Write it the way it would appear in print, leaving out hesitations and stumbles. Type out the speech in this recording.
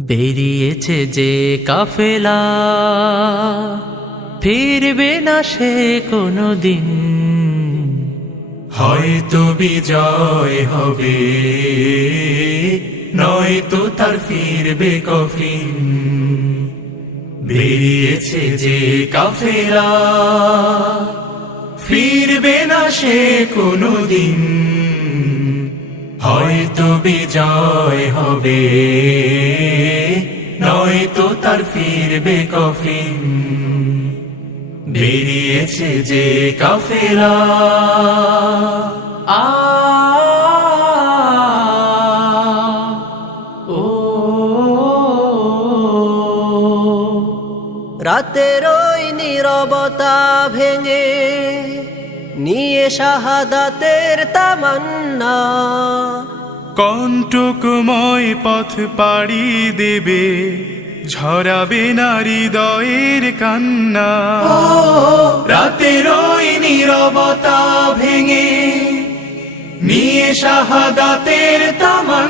বেরিয়েছে যে কাফেলা, ফিরবে না সে কোনোদিন। হয়তো বিজয় হবে, নয়তো তার ফিরবে কফিন। বেরিয়েছে যে কাফেলা, ফিরবে না সে কোনোদিন। হয়তো বিজয় হবে, নয়তো তার ফিরবে কফিন। বেরিয়েছে যে কাফেলা। আ ও রাতের ওই নীরবতা ভেঙে নিয়ে শাহাদাতের তামান্না, কণ্টকময় পথ পাড়ি দেবে, ঝরাবে না হৃদয়ের কান্না। রাতের ওই নীরবতা ভেঙে নিয়ে শাহাদাতের তামান্না।